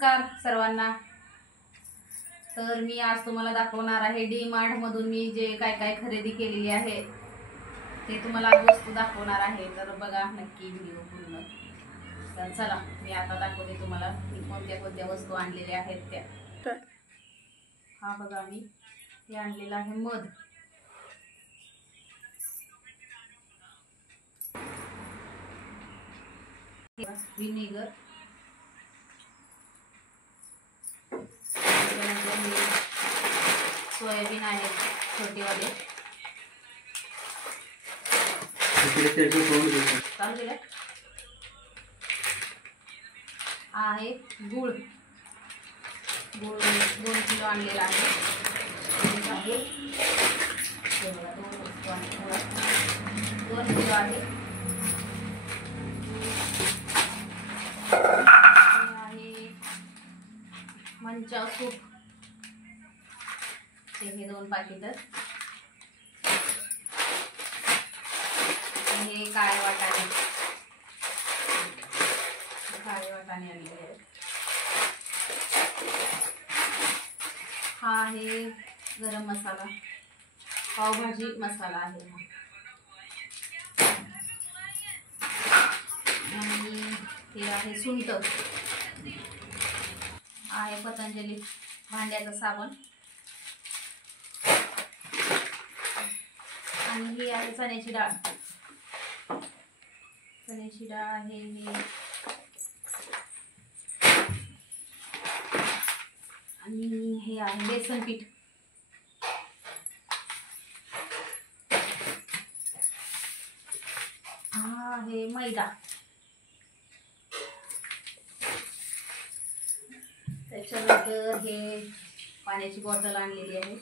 नमस्कार सर्वांना। तर मी आज तुम्हाला दाखवणार आहे डी मार्ट मधून मी जे काय काय खरेदी केलेली आहे ते तुम्हाला वस्तू दाखवणार आहे। तर बघा नक्की व्हिडिओ पूर्ण। तर चला मी आता दाखवते तुम्हाला मी कोणत्या कोणत्या वस्तू आणलेल्या आहेत त्या। हा बघा मी हे आणलेलं आहे मध, विनेगर, सोयाबीन आहे छोटेवाले, आहे गुळ, 2 किलो आणलेला आहे। 2 किलो आहे। मंचा सूप हे 2 पाकिट। हे काळे वाटाणे आणलेले आहेत। हा आहे गरम मसाला, पावभाजी मसाला आहे आणि हे आहे सुंठ, आहे पतंजली भांड्याचा साबण आणि ही आहे चण्याची डाळ। चण्याची डाळ आहे हे आणि हे आहे बेसन पीठ। हा आहे मैदा, त्याच्यानंतर हे पाण्याची बॉटल आणलेली आहे।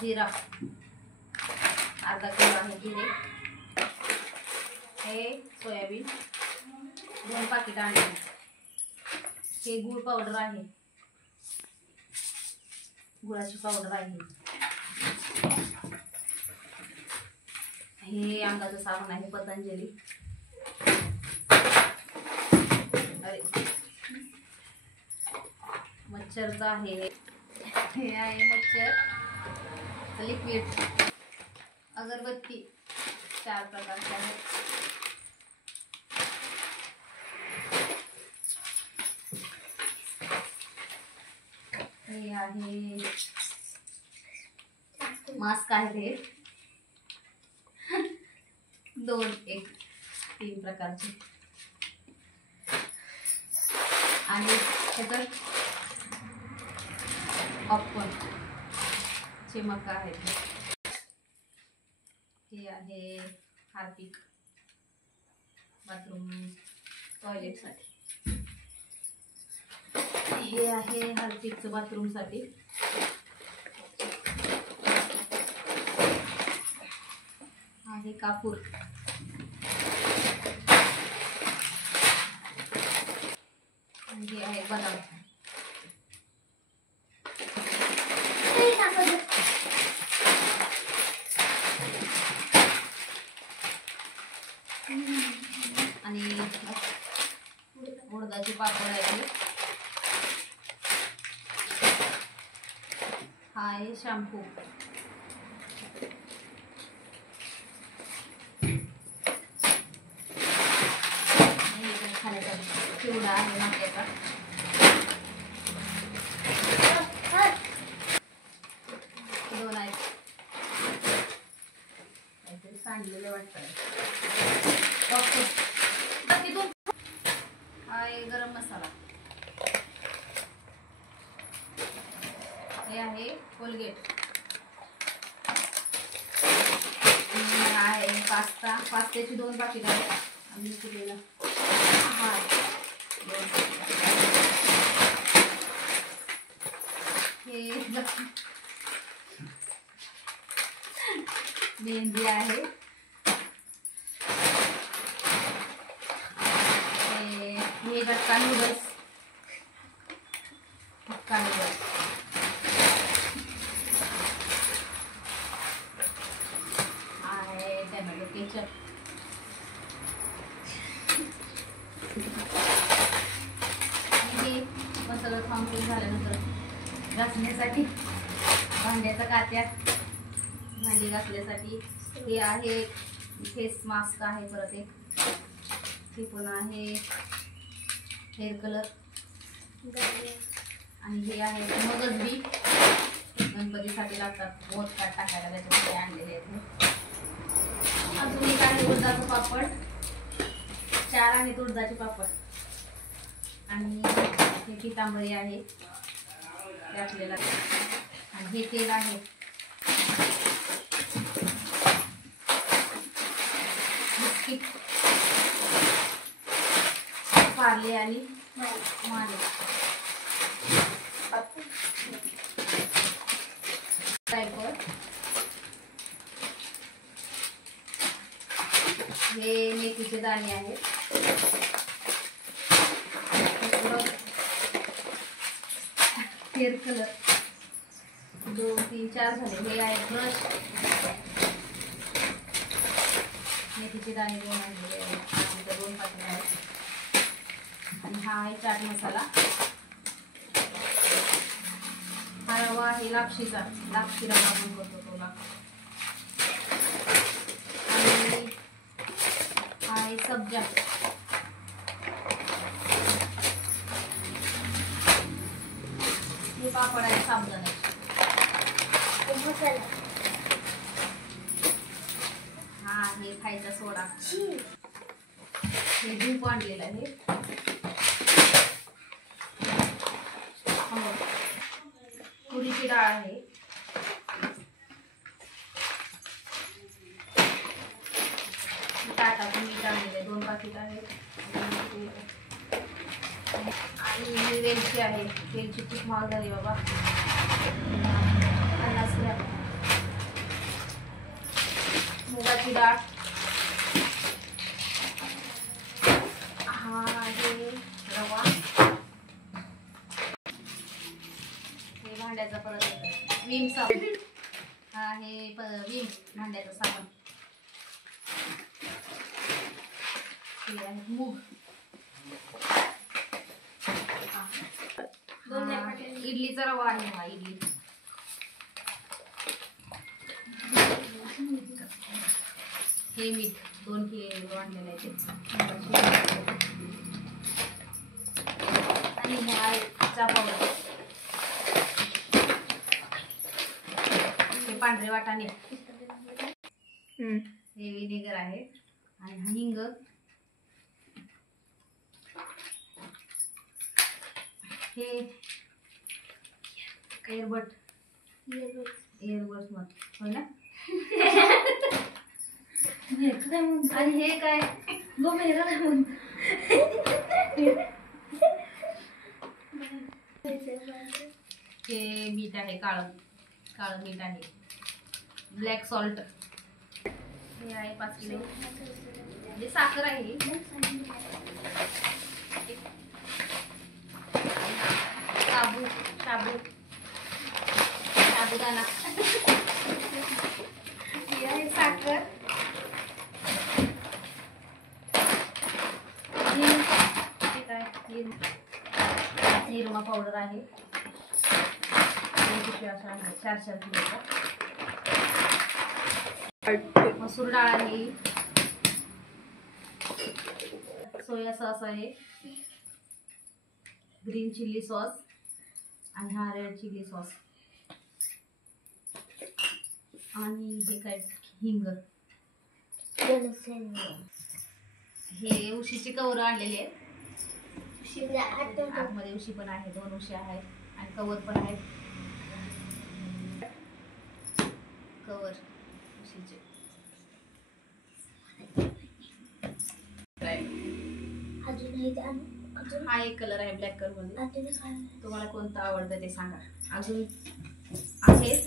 जिरा अर्धा किलो आहे जिरे। हे सोयाबीन 2 पाकिट आणले। हे गुळ पावडर आहे, गुळाची पावडर आहे। हे अंगाचं साबण आहे पतंजली। अरे मच्छरचा आहे, हे आहे मच्छर लिक्विड। अगरबत्ती 4 प्रकारच्या आहेत। हे आहे मास्क आहे, हे 3 प्रकारचे आणि त्याच्यात पॉपकॉर्न चिमका आहे। हे आहे हार्पिक बाथरूम टॉयलेट साठी। हे आहे हार्पिकचं बाथरूम साठी। आहे कापूर, हे आहे बदाम। आणि उडदाचे पापड आहे। हा आहे शॅम्पू, खाण्याचा चिवडा आहे मक्याचा। दोन आहेत, काहीतरी सांडलेलं वाटतं। आहे गरम मसाला, हे आहे कोलगेट, आहे पास्त्याची 2 पाकिट आहेत। आम्ही केलेला हे मेहंदी आहे। हे हक्का नूडल्स, आहे टोमॅटो केचप, सगळं खाऊन पिऊन झाल्यानंतर घासण्यासाठी भांड्याचा कात्यात भांडी घासण्यासाठी हे आहे फेस मास्क आहे, परत एक हे पण आहे हेअर कलर, आणि हे आहे मगज बी गणपतीसाठी लागतात मोठ काट टाकायला, त्याच्यामध्ये आणलेले आहेत. अजून एक आहे उडदाचं पापड, 4 आहेत उडदाचे पापड, आणि हे पितांबरी आहे ते आपल्याला, आणि हे तेल आहे बिस्किट पार्ले आणि माले डायपर, हे मेथीचे दाणे आहेत, हेअर कलर 2 3 4 झाले, हे आहे ब्रश, मेथीचे दाणे 2 आणलेले आहेत, 2 पाकिट आहेत, आणि हा आहे चाट मसाला, हा रवा आहे लापशीचा, लापशी रवा आपण करतो तो लापशी, आणि हा आहे सब्जा, हे पापड आहे साबुदाण्याचे, हा हे खायचा सोडा, हे दूध आणलेलं आहे, तुरीची डाळ आहे, टाटा मीठ आणलेले 2 पाकिट आहेत, आणि वेलची आहे, वेलची खूप महाग झाली बाबा, 50 ग्रॅम, मुगाची डाळ, हा आहे रवा, हे भांड्याचा परत विम साबण, हा हे विम भांड्याचा साबण, हे आहे मूग, इडलीचा रवा आहे, हा इडली, हे मीठ 2 किलो आणलेलं आहे ते, आणि हे आहे चहा पावडर, हे पांढरे वाटाणे, हे विनेगर आहे, आणि हा हिंग, हे एअरबड्स मध्ये होय ना, आणि हे काय हे मीठ आहे, काळं मीठ आहे, ब्लॅक सॉल्ट, हे आहे 5 किलो, म्हणजे साखर आहे, साबुदाणा, हे आहे साखर, निरमा पावडर आहे, 4 किलोचा, मसूर डाळ आहे, सोया सॉस आहे, ग्रीन चिल्ली सॉस, आणि हा रेड चिल्ली सॉस, आणि हे काय हिंग, हे उशीची कवर आणलेली आहे, आतमध्ये उशी पण आहे, 2 उशी आहेत, आणि कवर पण आहे, कवर उशीचे, हा एक कलर आहे ब्लॅक कलर मध्ये, तुम्हाला कोणता आवडतं ते सांगा. अजून आहेत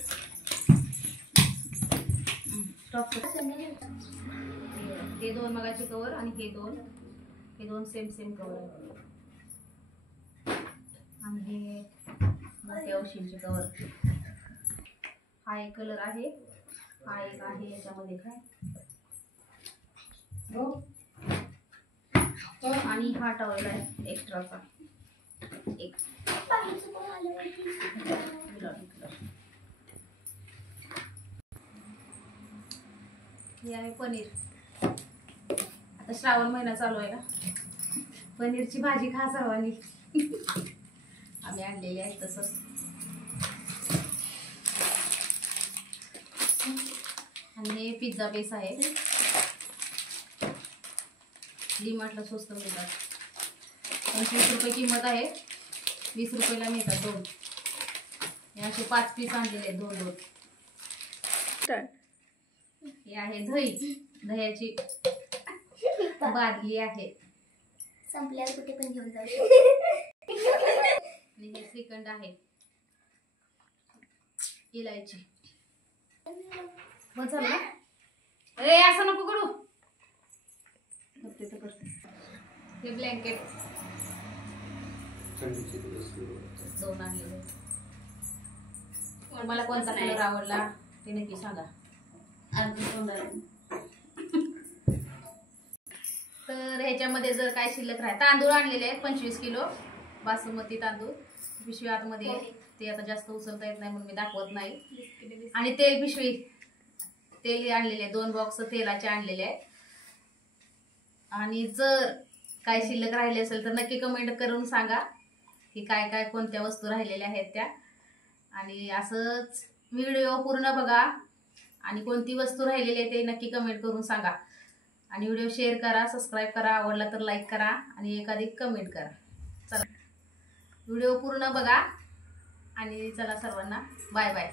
हे 2 मगाचे कवर, आणि हे दोन सेम कवर आहे, आणि हे मोठ्या उशींचे कवर. हा एक कलर आहे, हा एक आहे, याच्यामध्ये काय आणि हा टॉवेल आहे एक्स्ट्राचा एक. हे आहे पनीर. आता श्रावण महिना चालू आहे ना, पनीरची भाजी खा सर्वांनी. आम्ही आणलेली आहे तसंच. आणि हे पिझ्झा बेस आहे, डीमार्टला स्वस्त मिळतात. 25 रुपये किंमत आहे, 20 रुपयाला मिळतात 2. हे असे 5 पीस आणलेले आहेत, 2-2. हे आहे दही, दह्याची बादली आहे. संपल्यावर कुठे पण घेऊन जाऊ. आणि हे श्रीखंड आहे, इलायची. मग झालं ना? अरे असं नको करू. करते तर करते. हे ब्लँकेट 2 आणलेले. तुम्हाला कोणता कलर आवडला ते नक्की सांगा. तर ह्याच्यामध्ये जर काय शिल्लक राहील, तांदूळ आणलेले आहेत 25 किलो बासमती तांदूळ. पिशवी आतमध्ये आहे, ते आता जास्त उचलता येत नाही म्हणून मी दाखवत नाही. आणि तेल पिशवी, तेल आणलेले 2 बॉक्स तेलाचे आणलेले आहेत. आणि जर काय शिल्लक राहिले असेल तर नक्की कमेंट करून सांगा की काय काय कोणत्या वस्तू राहिलेल्या आहेत त्या. आणि असंच व्हिडिओ पूर्ण बघा आणि कोणती वस्तू राहिलेली आहे ते नक्की कमेंट करून सांगा. आणि व्हिडिओ शेअर करा, सबस्क्राईब करा, आवडला तर लाईक करा आणि एखादी कमेंट करा. चला व्हिडिओ पूर्ण बघा आणि चला सर्वांना बाय बाय.